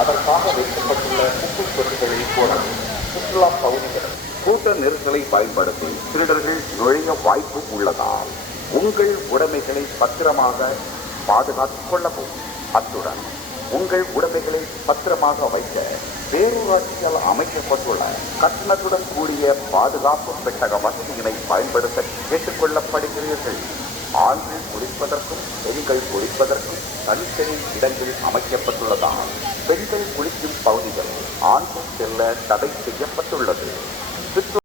அதற்காக வைக்கப்பட்டுள்ள குப்பை தொட்டிகளில் கூட சுற்றுலா பகுதிகள் கூட்ட நெரிசலை பயன்படுத்தி திருடர்கள் நுழைய வாய்ப்பு உள்ளதால் உங்கள் உடைமைகளை பத்திரமாக பாதுகாத்துக் கொள்ளவும், அத்துடன் உங்கள் உடைமைகளை பத்திரமாக வைக்க பேரூராட்சியால் அமைக்கப்பட்டுள்ள கட்டணத்துடன் கூடிய பாதுகாப்பு பெட்டக வசதியினை பயன்படுத்த கேட்டுக் கொள்ளப்படுகிறீர்கள். ஆண்கள் குளிப்பதற்கும் பெண்கள் குளிப்பதற்கும் தனித்தனி இடங்கள் அமைக்கப்பட்டுள்ளதால் பெண்கள் குளிக்கும் பகுதிகள் ஆண்கள் செல்ல தடை செய்யப்பட்டுள்ளது.